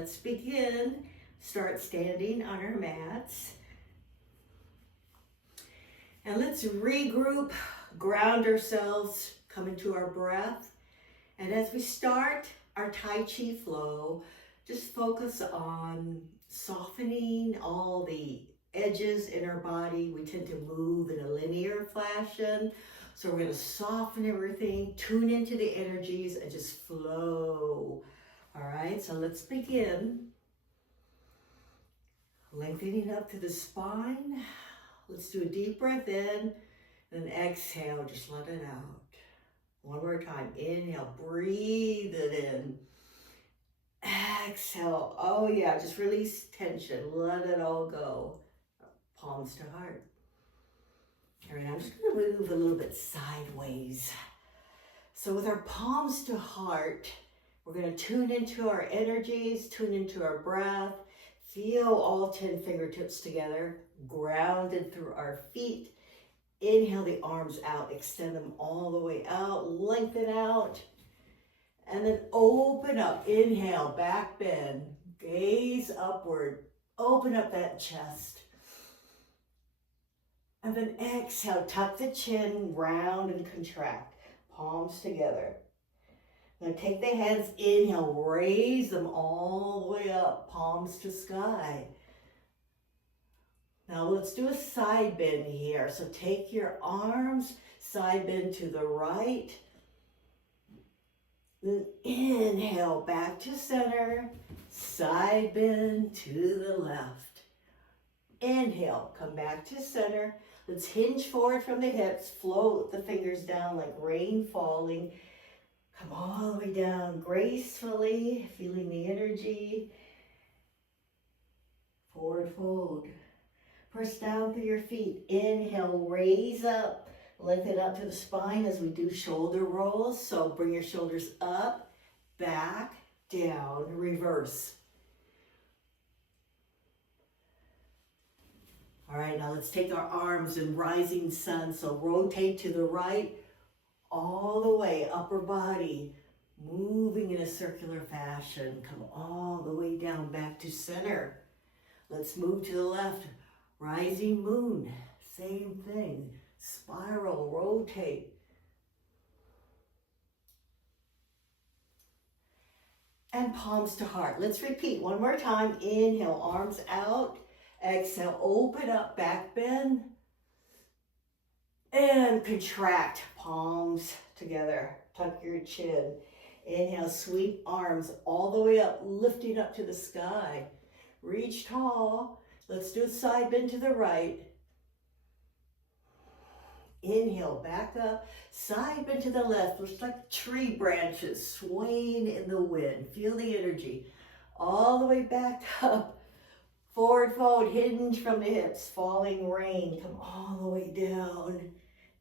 let's begin. Start standing on our mats. And let's regroup, ground ourselves, come into our breath. And as we start our Tai Chi flow, just focus on softening all the edges in our body. We tend to move in a linear fashion. So we're going to soften everything, tune into the energies, and just flow. All right, so let's begin. Lengthening up to the spine. Let's do a deep breath in, then exhale, just let it out. One more time, inhale, breathe it in. Exhale, oh yeah, just release tension, let it all go. Palms to heart. All right, I'm just gonna move a little bit sideways. So with our palms to heart, we're gonna tune into our energies, tune into our breath, feel all 10 fingertips together, grounded through our feet. Inhale the arms out, extend them all the way out, lengthen out, and then open up. Inhale, back bend, gaze upward, open up that chest. And then exhale, tuck the chin, round and contract, palms together. Now take the hands, inhale, raise them all the way up, palms to sky. Now let's do a side bend here. So take your arms, side bend to the right. Then inhale, back to center, side bend to the left. Inhale, come back to center. Let's hinge forward from the hips, float the fingers down like rain falling. Come all the way down gracefully, feeling the energy. Forward fold. Press down through your feet. Inhale, raise up. Lengthen up to the spine as we do shoulder rolls. So bring your shoulders up, back, down, reverse. All right, now let's take our arms in rising sun. So rotate to the right, all the way, upper body, moving in a circular fashion. Come all the way down, back to center. Let's move to the left, rising moon, same thing. Spiral, rotate. And palms to heart. Let's repeat one more time. Inhale, arms out. Exhale, open up, back bend. And contract, palms together. Tuck your chin. Inhale, sweep arms all the way up, lifting up to the sky. Reach tall. Let's do a side bend to the right. Inhale, back up, side bend to the left. Looks like tree branches swaying in the wind. Feel the energy. All the way back up. Forward fold, hinge from the hips, falling rain. Come all the way down,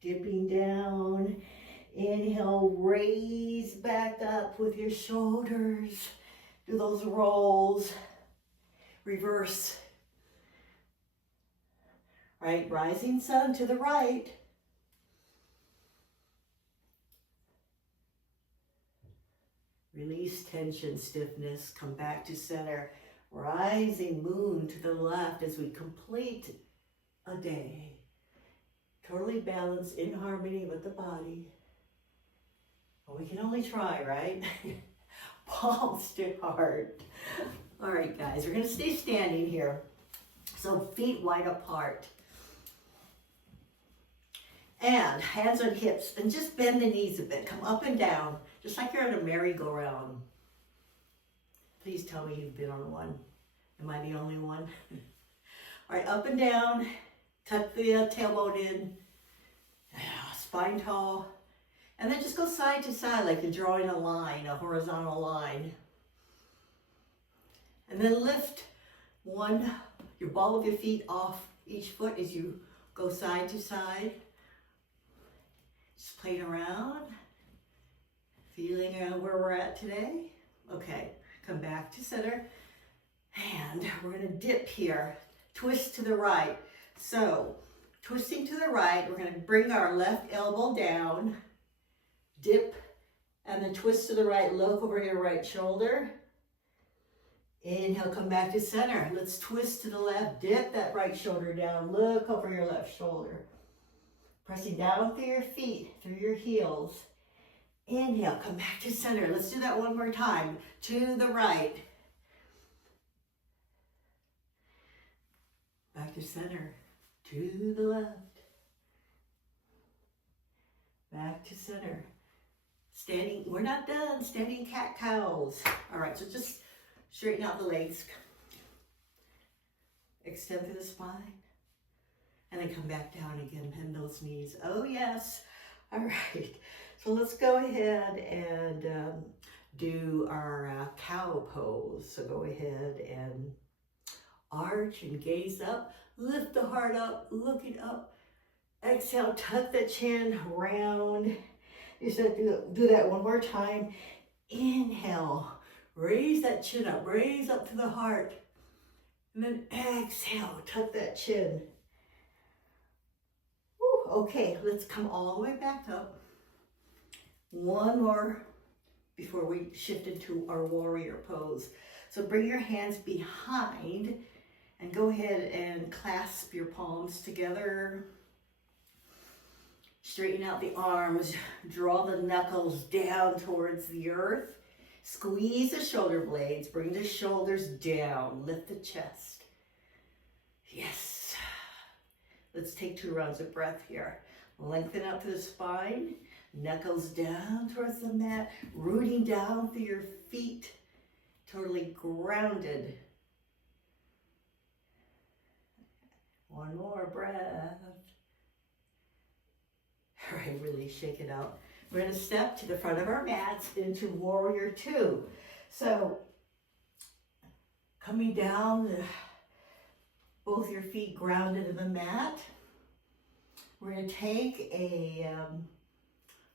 dipping down. Inhale, raise back up with your shoulders. Do those rolls. Reverse. Right, rising sun to the right. Release tension, stiffness, come back to center. Rising moon to the left as we complete a day. Totally balanced, in harmony with the body. Well, we can only try, right? Palms to heart. All right, guys, we're gonna stay standing here. So feet wide apart. And hands on hips, and just bend the knees a bit. Come up and down, just like you're on a merry-go-round. Please tell me you've been on one. Am I the only one? All right, up and down. Tuck the tailbone in. Spine tall. And then just go side to side like you're drawing a line, a horizontal line. And then lift your ball of your feet off each foot as you go side to side. Just playing around, feeling where we're at today. Okay, come back to center. And we're gonna dip here, twist to the right. So, twisting to the right, we're gonna bring our left elbow down, dip, and then twist to the right, look over your right shoulder. Inhale, come back to center. Let's twist to the left. Dip that right shoulder down. Look over your left shoulder. Pressing down through your feet, through your heels. Inhale, come back to center. Let's do that one more time. To the right. Back to center. To the left. Back to center. Standing, we're not done. Standing cat-cows. All right, so just straighten out the legs. Extend through the spine. And then come back down again, bend those knees. Oh yes. All right. So let's go ahead and do our cow pose. So go ahead and arch and gaze up. Lift the heart up, looking up. Exhale, tuck the chin, round. You said do that one more time. Inhale, raise that chin up, raise up to the heart. And then exhale, tuck that chin. Whew, okay, let's come all the way back up. One more before we shift into our warrior pose. So bring your hands behind and go ahead and clasp your palms together. Straighten out the arms, draw the knuckles down towards the earth. Squeeze the shoulder blades, bring the shoulders down, lift the chest. Yes. Let's take 2 rounds of breath here. Lengthen out to the spine, knuckles down towards the mat, rooting down through your feet, totally grounded. One more breath. All right, really shake it out. We're going to step to the front of our mats into Warrior 2. So, coming down, both your feet grounded in the mat. We're going to take a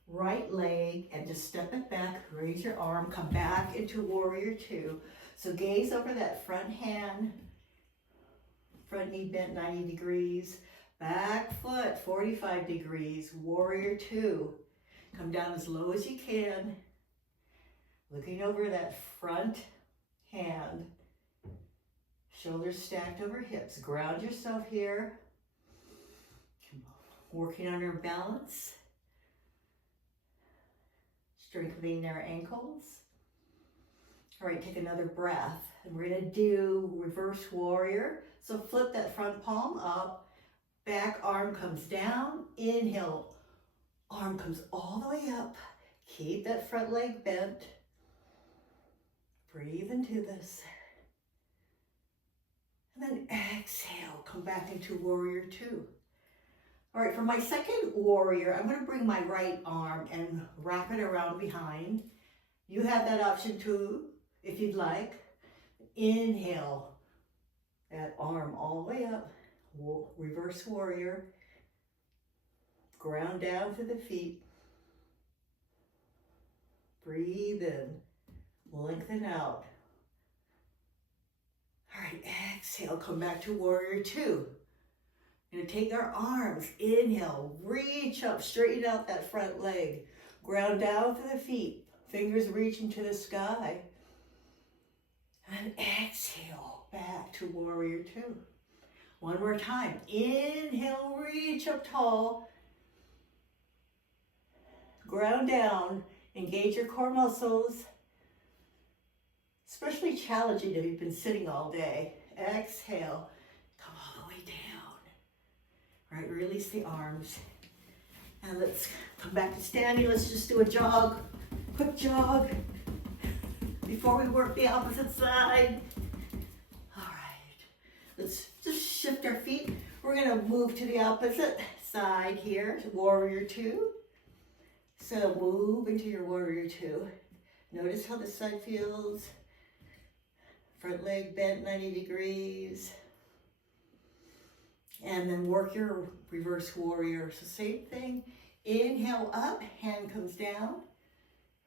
right leg and just step it back, raise your arm, come back into Warrior 2. So gaze over that front hand, front knee bent 90 degrees. Back foot, 45 degrees, Warrior 2. Come down as low as you can. Looking over that front hand. Shoulders stacked over hips. Ground yourself here. Working on your balance. Strengthening their ankles. All right, take another breath. And we're gonna do reverse warrior. So flip that front palm up. Back arm comes down, inhale, arm comes all the way up. Keep that front leg bent. Breathe into this. And then exhale, come back into Warrior 2. All right, for my second warrior, I'm gonna bring my right arm and wrap it around behind. You have that option too, if you'd like. Inhale, that arm all the way up. Reverse warrior. Ground down to the feet. Breathe in. Lengthen out. All right, exhale. Come back to Warrior 2. We're going to take our arms. Inhale. Reach up. Straighten out that front leg. Ground down to the feet. Fingers reaching to the sky. And exhale. Back to Warrior 2. One more time. Inhale, reach up tall. Ground down. Engage your core muscles. Especially challenging if you've been sitting all day. Exhale. Come all the way down. All right, release the arms. And let's come back to standing. Let's just do a jog. Quick jog. Before we work the opposite side. Let's just shift our feet. We're gonna move to the opposite side here, Warrior 2. So move into your Warrior 2. Notice how the side feels. Front leg bent 90 degrees. And then work your reverse warrior. So same thing. Inhale up, hand comes down.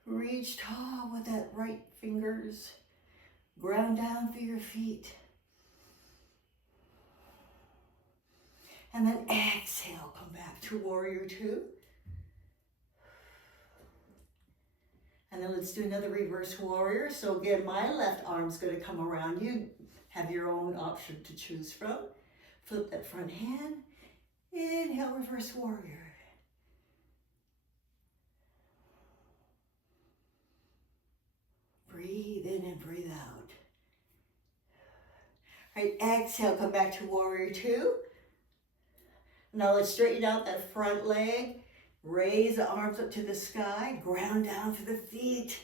Reach tall with that right fingers. Ground down through your feet. And then exhale, come back to Warrior 2. And then let's do another reverse warrior. So again, my left arm's going to come around you. Have your own option to choose from. Flip that front hand. Inhale, reverse warrior. Breathe in and breathe out. All right, exhale, come back to warrior two. Now let's straighten out that front leg. Raise the arms up to the sky. Ground down to the feet.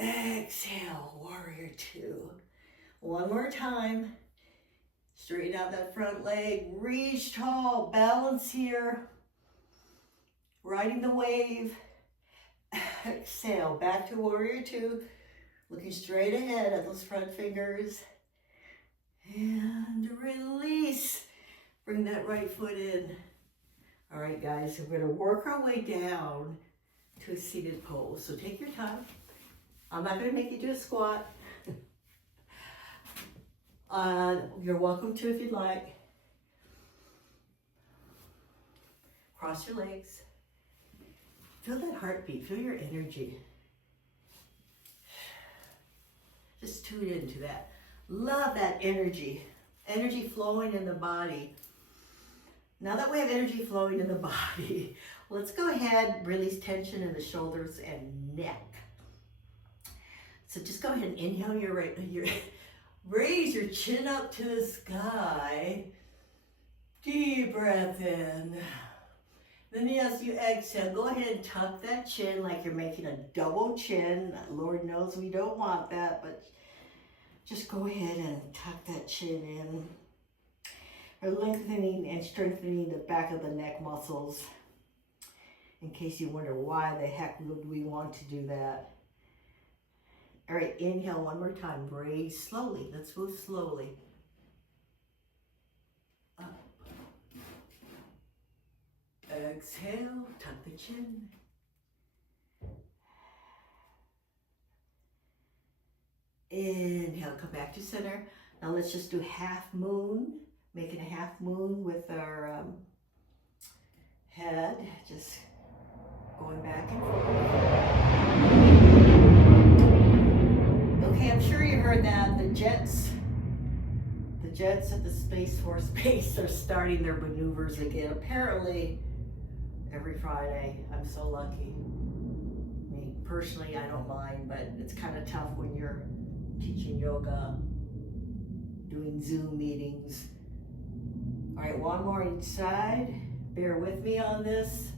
Exhale, warrior two. One more time. Straighten out that front leg. Reach tall. Balance here. Riding the wave. Exhale, back to warrior two. Looking straight ahead at those front fingers. And release. Bring that right foot in. All right, guys, we're going to work our way down to a seated pose. So take your time. I'm not going to make you do a squat. You're welcome to if you'd like. Cross your legs. Feel that heartbeat. Feel your energy. Just tune into that. Love that energy. Energy flowing in the body. Now that we have energy flowing in the body, let's go ahead, release tension in the shoulders and neck. So just go ahead and inhale raise your chin up to the sky. Deep breath in. Then as you exhale, go ahead and tuck that chin like you're making a double chin. Lord knows we don't want that, but just go ahead and tuck that chin in. We're lengthening and strengthening the back of the neck muscles. In case you wonder why the heck would we want to do that. All right, inhale one more time. Breathe slowly. Let's move slowly. Up. Exhale, tuck the chin. Inhale, come back to center. Now let's just do half moon. Making a half moon with our head, just going back and forth. Okay, I'm sure you heard that. The jets at the Space Force Base are starting their maneuvers again. Apparently, every Friday. I'm so lucky. I mean, personally, I don't mind, but it's kind of tough when you're teaching yoga, doing Zoom meetings. All right, one more each side. Bear with me on this.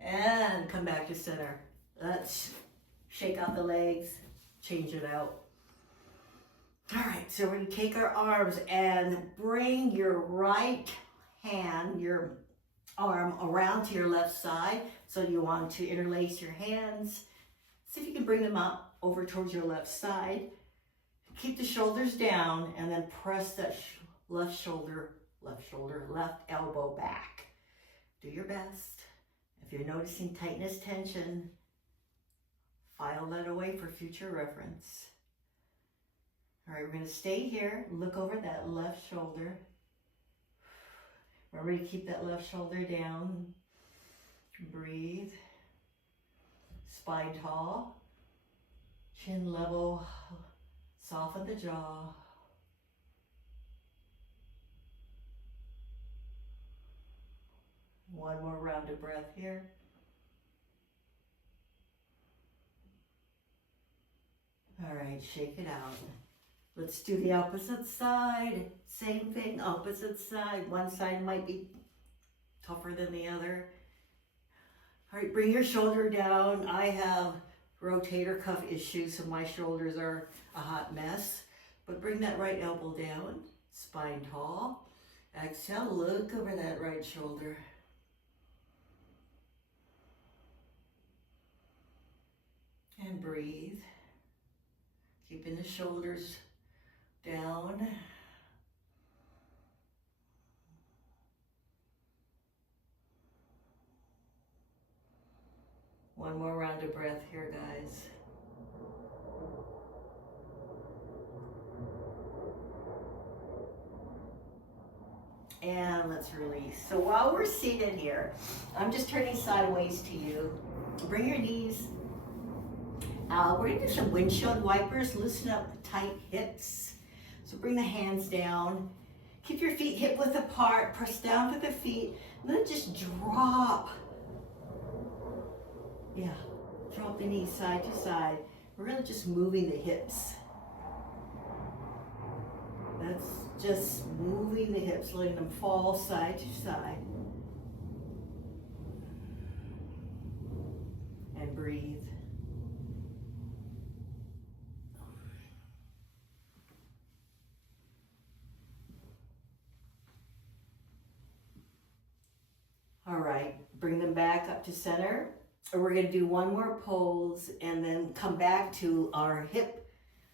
And come back to center. Let's shake out the legs, change it out. All right, so we're gonna take our arms and bring your right hand, your arm around to your left side. So you want to interlace your hands. See if you can bring them up over towards your left side. Keep the shoulders down and then press that left elbow back. Do your best. If you're noticing tightness, tension, file that away for future reference. All right, we're going to stay here. Look over that left shoulder. Remember to keep that left shoulder down. Breathe. Spine tall. Chin level. Soften the jaw. One more round of breath here. All right, shake it out. Let's do the opposite side. Same thing, opposite side. One side might be tougher than the other. All right, bring your shoulder down. I have rotator cuff issues, so my shoulders are a hot mess. But bring that right elbow down, spine tall. Exhale, look over that right shoulder. And breathe. Keeping the shoulders down. One more round of breath here, guys. And And let's release. So while we're seated here, I'm just turning sideways to you. Bring your knees out. We're gonna do some windshield wipers. Loosen up the tight hips. So bring the hands down. Keep your feet hip width apart. Press down to the feet. And then just drop. Yeah, drop the knees side to side. We're really just moving the hips. That's just moving the hips, letting them fall side to side. And breathe. All right, bring them back up to center. And we're gonna do one more pose and then come back to our hip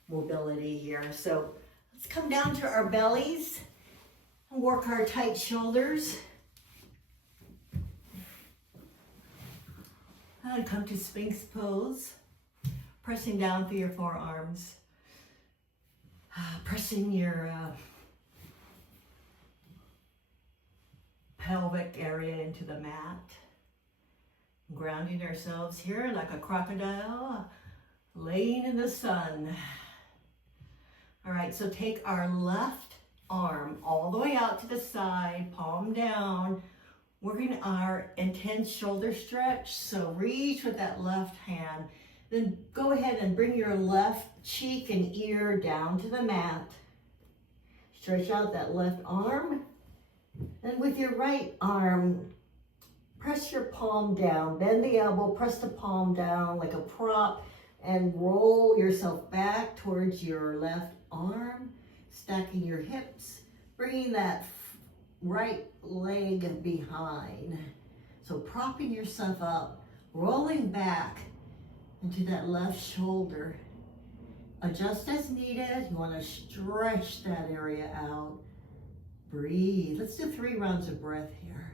mobility here. So let's come down to our bellies and work our tight shoulders. And come to Sphinx pose, pressing down through your forearms. Pressing your pelvic area into the mat. Grounding ourselves here like a crocodile laying in the sun. All right, so take our left arm all the way out to the side, palm down, working our intense shoulder stretch. So reach with that left hand. Then go ahead and bring your left cheek and ear down to the mat. Stretch out that left arm. And with your right arm, press your palm down. Bend the elbow, press the palm down like a prop, and roll yourself back towards your left arm, stacking your hips, bringing that right leg behind. So propping yourself up, rolling back into that left shoulder. Adjust as needed. You want to stretch that area out. Breathe. Let's do 3 rounds of breath here.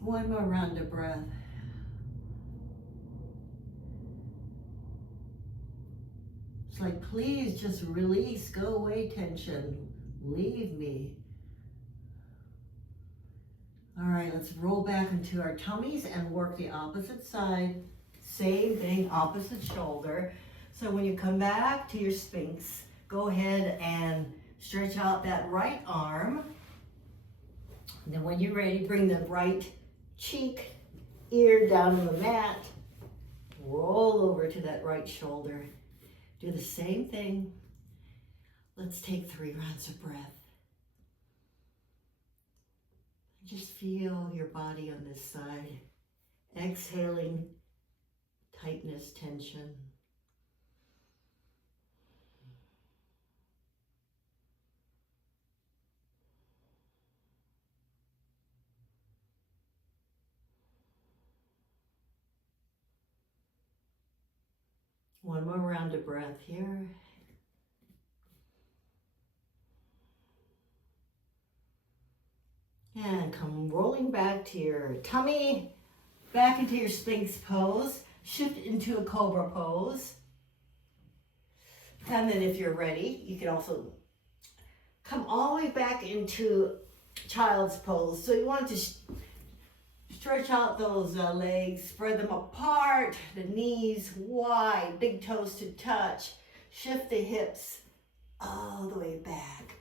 One more round of breath. It's like, please just release, go away tension, leave me. All right, let's roll back into our tummies and work the opposite side. Same thing, opposite shoulder. So when you come back to your Sphinx, go ahead and stretch out that right arm. And then when you're ready, bring the right cheek, ear down on the mat. Roll over to that right shoulder. Do the same thing. Let's take 3 rounds of breath. Just feel your body on this side. Exhaling, tightness, tension. One more round of breath here. And come rolling back to your tummy, back into your Sphinx pose. Shift into a Cobra pose. And then if you're ready, you can also come all the way back into Child's pose. So you want to stretch out those legs, spread them apart, the knees wide, big toes to touch. Shift the hips all the way back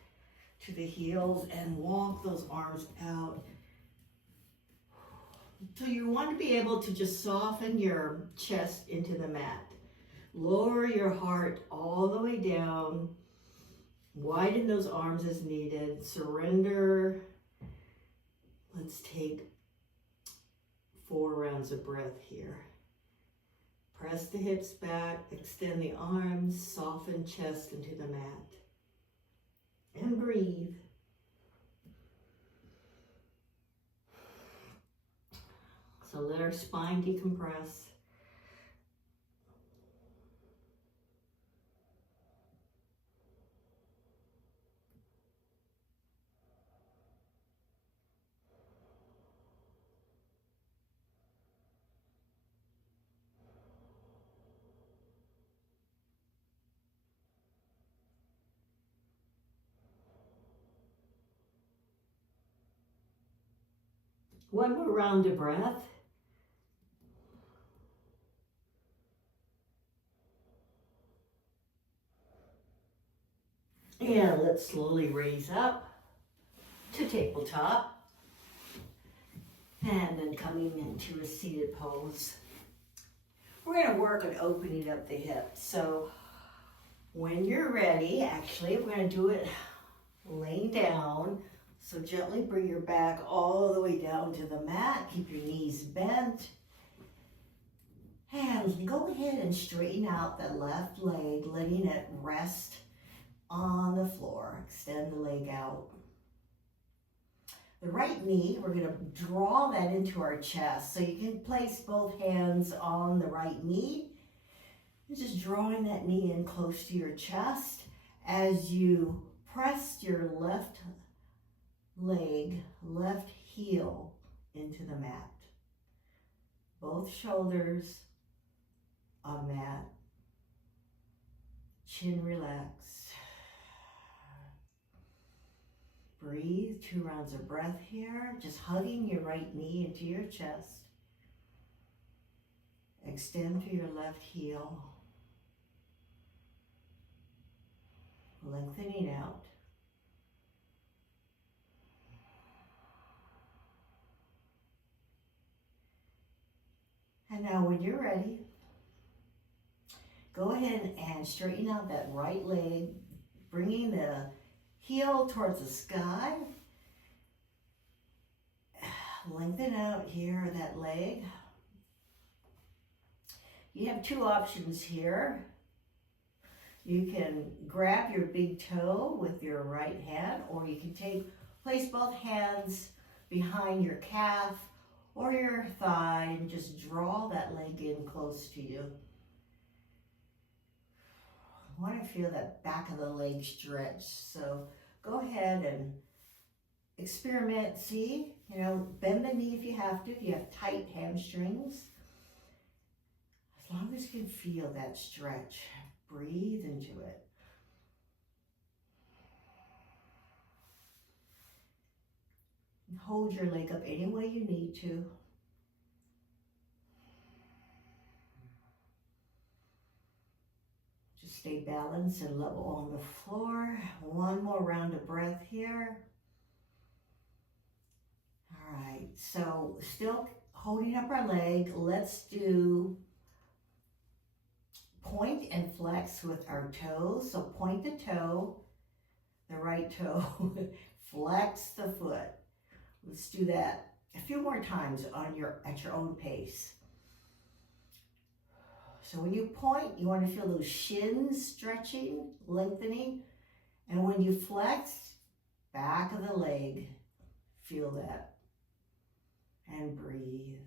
to the heels and walk those arms out. So you want to be able to just soften your chest into the mat. Lower your heart all the way down. Widen those arms as needed. Surrender. Let's take 4 rounds of breath here. Press the hips back, extend the arms, soften chest into the mat. And breathe. So let our spine decompress. One more round of breath. And let's slowly raise up to tabletop. And then coming into a seated pose. We're going to work on opening up the hips. So when you're ready, actually, we're going to do it laying down. So gently bring your back all the way down to the mat. Keep your knees bent. And go ahead and straighten out that left leg, letting it rest on the floor. Extend the leg out. The right knee, we're going to draw that into our chest. So you can place both hands on the right knee. And just drawing that knee in close to your chest as you press your left leg, left heel into the mat. Both shoulders on mat. Chin relaxed. Breathe 2 rounds of breath here, just hugging your right knee into your chest. Extend to your left heel. Lengthening out. And now when you're ready, go ahead and straighten out that right leg, bringing the heel towards the sky. Lengthen out here that leg. You have 2 options here. You can grab your big toe with your right hand, or you can place both hands behind your calf or your thigh and just draw that leg in close to you. I want to feel that back of the leg stretch. So go ahead and experiment. See, bend the knee if you have to, if you have tight hamstrings. As long as you can feel that stretch, breathe into it. And hold your leg up any way you need to. Just stay balanced and level on the floor. One more round of breath here. All right, so still holding up our leg, let's do point and flex with our toes. So point the toe, the right toe, flex the foot. Let's do that a few more times at your own pace. So when you point, you want to feel those shins stretching, lengthening. And when you flex, back of the leg, feel that. And breathe.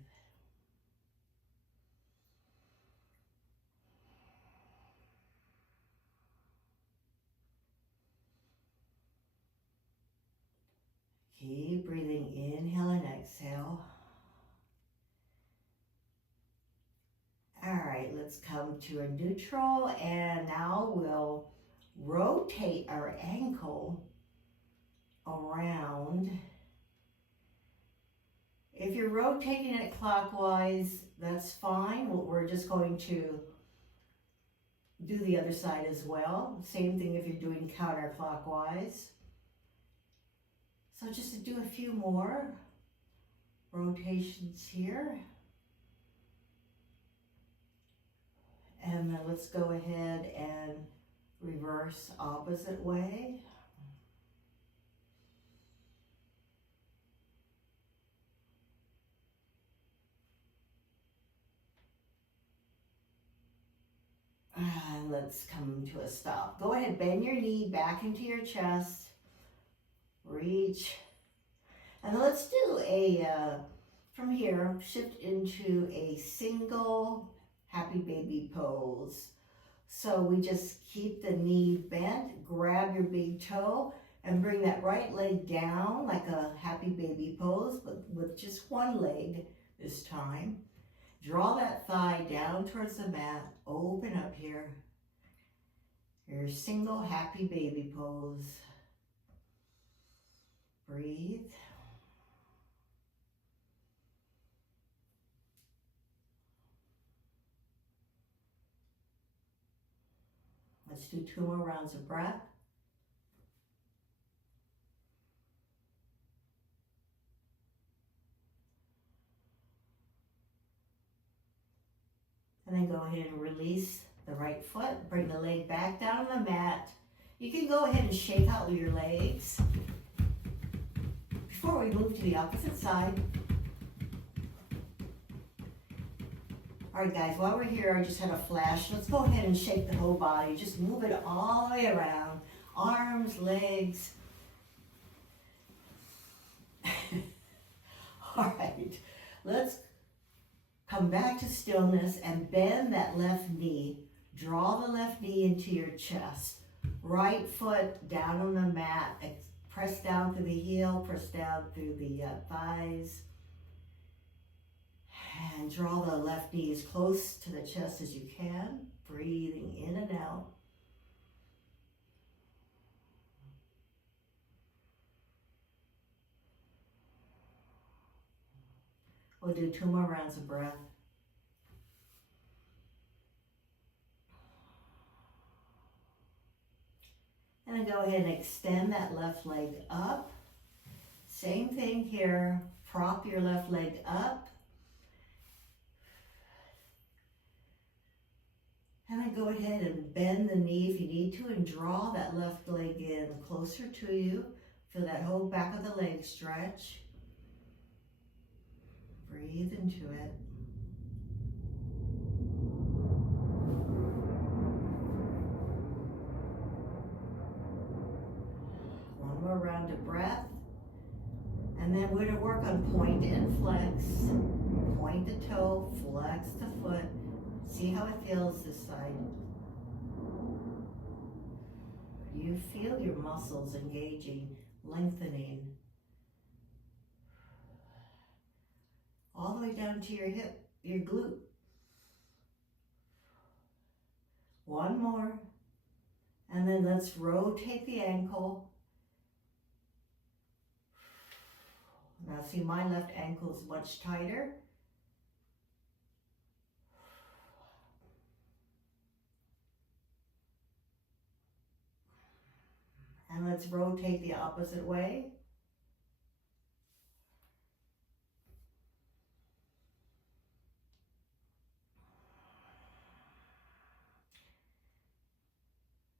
Keep breathing, inhale and exhale. All right, let's come to a neutral, and now we'll rotate our ankle around. If you're rotating it clockwise, that's fine. We're just going to do the other side as well. Same thing if you're doing counterclockwise. So just to do a few more rotations here. And then let's go ahead and reverse opposite way. And let's come to a stop. Go ahead, bend your knee back into your chest. Reach. And let's do from here, shift into a single happy baby pose. So we just keep the knee bent, grab your big toe, and bring that right leg down like a happy baby pose, but with just one leg this time. Draw that thigh down towards the mat, open up here. Your single happy baby pose. Breathe. Let's do 2 more rounds of breath. And then go ahead and release the right foot. Bring the leg back down on the mat. You can go ahead and shake out your legs. Before we move to the opposite side. All right, guys, while we're here, I just had a flash. Let's go ahead and shake the whole body. Just move it all the way around. Arms, legs. All right, let's come back to stillness and bend that left knee. Draw the left knee into your chest. Right foot down on the mat. Press down through the heel, press down through the thighs. And draw the left knee as close to the chest as you can. Breathing in and out. We'll do 2 more rounds of breath. And then go ahead and extend that left leg up. Same thing here. Prop your left leg up. And then go ahead and bend the knee if you need to and draw that left leg in closer to you. Feel that whole back of the leg stretch. Breathe into it. One more round of breath. And then we're going to work on point and flex. Point the toe, flex the foot. See how it feels this side. You feel your muscles engaging, lengthening. All the way down to your hip, your glute. One more. And then let's rotate the ankle. Now see, my left ankle is much tighter. And let's rotate the opposite way.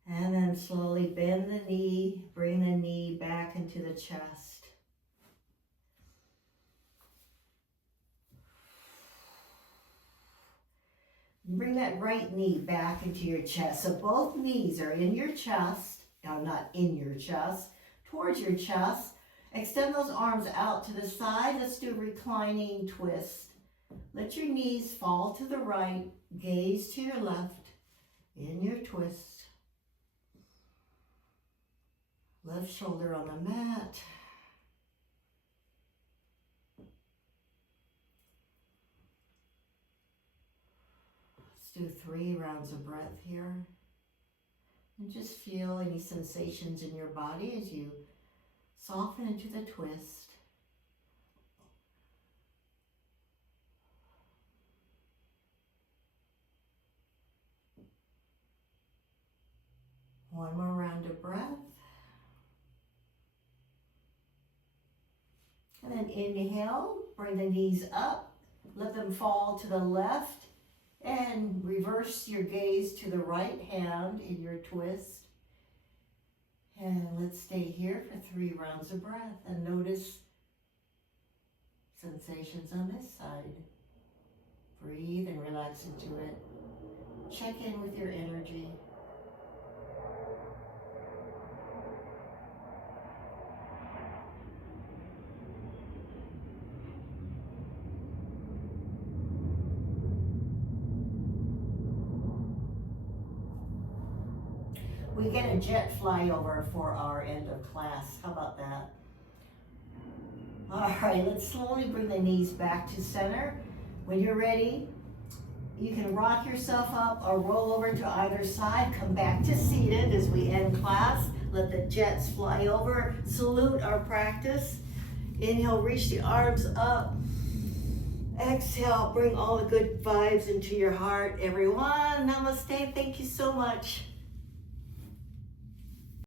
And then slowly bend the knee, bring the knee back into the chest. Bring that right knee back into your chest. So both knees are in your chest. Now, not in your chest, towards your chest. Extend those arms out to the side. Let's do a reclining twist. Let your knees fall to the right, gaze to your left in your twist. Left shoulder on the mat. Let's do 3 rounds of breath here. And just feel any sensations in your body as you soften into the twist. One more round of breath. And then inhale, bring the knees up, let them fall to the left, and reverse your gaze to the right hand in your twist. And let's stay here for 3 rounds of breath and notice sensations on this side. Breathe and relax into it. Check in with your energy. We get a jet flyover for our end of class. How about that? All right, let's slowly bring the knees back to center. When you're ready, you can rock yourself up or roll over to either side. Come back to seated as we end class. Let the jets fly over. Salute our practice. Inhale, reach the arms up. Exhale, bring all the good vibes into your heart. Everyone, namaste. Thank you so much.